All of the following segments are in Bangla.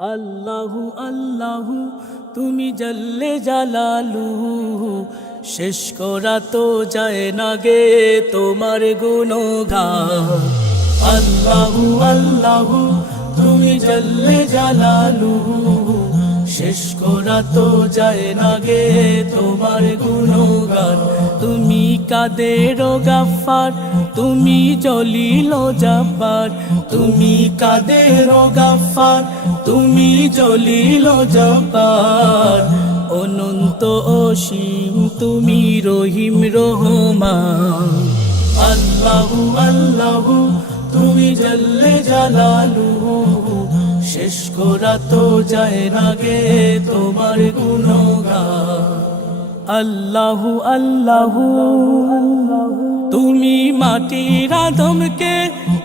আল্লাহু আল্লাহু, তুমি জল্লে জালালু। শেষ করা তো যায় না গে তোমার গুণগান। আল্লাহু আল্লাহু, তুমি জল্লে জালালু। শেষ করা তো যায় না গে তোমার গুণগান। তুমি কাদের গাফার তুমি জলিল জব্বার। তুমি কাদের গাফার তুমি জলিল জব্বার, অনন্ত অসীম তুমি রহিম রহমান। আল্লাহু আল্লাহু, তুমি জল্লে জালালু। শেষ করা তো যায় না গে তোমার গুণগান। আল্লাহু আল্লাহু, তুমি মাটির আদমকে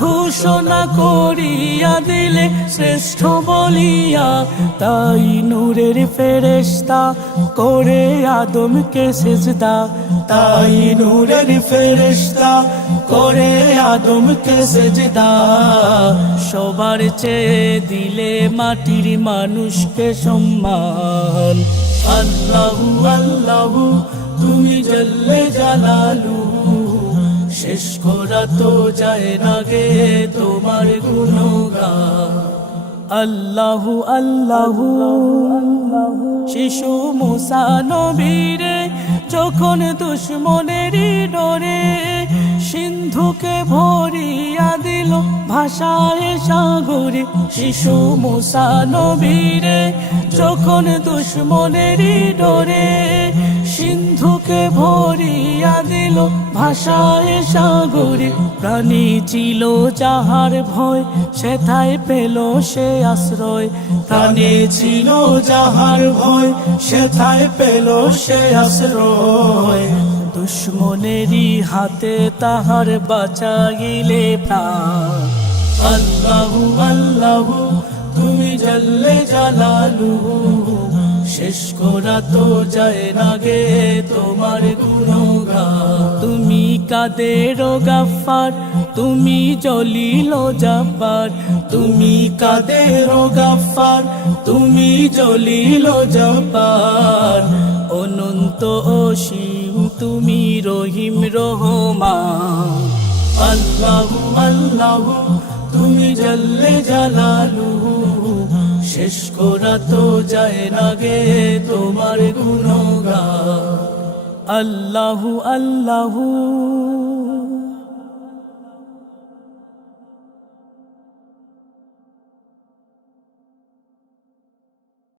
ঘোষণা করিয়া দিলে শ্রেষ্ঠ বলিয়া, তাই নূরের ফেরেশতা করে আদমকে সেজদা। তাই নূরের ফেরেশতা করে আদমকে সেজদা। সবার চেয়ে দিলে মাটির মানুষকে সম্মান। আল্লাহু আল্লাহু, তুমি জল্লে জালালু শেষ করা তো যায় না গে তোমার গুণগান। আল্লাহু আল্লাহু। শিশু মুসা নবীরে, যখন দুশ্মনেরই ডরে সিন্ধুকে ভরিয়া দিল ভাষায় সাগরে। শিশু মুসা নবীরে, যখন দুশ্মনেরই ডরে সিন্ধুকে ভরিয়া দিল ভাষায় সাগরে। প্রাণী ছিল যাহার ভয়, সেথায় পেল সে আশ্রয়। প্রাণী ছিল যাহার ভয়, সেথায় পেল সে আশ্রয়। দুশ্মনেরই হাতে তাহার বাঁচাইলে প্রাণ। আল্লাহু আল্লাহু, তুমি জল্লে জালালু শেষ করা তো যায় না গে তোমার গুণগান। তুমি কাদের গাফার, তুমি জলিল জব্বার তুমি কাদের গাফার, তুমি জলিল জব্বার অনন্ত অসীম, তুমি রহিম রহমান। আল্লাহু আল্লাহু, তুমি জল্লে জালালু শেষ করা তো যায় না গে তোমার গুণগা আল্লাহু আল্লাহু।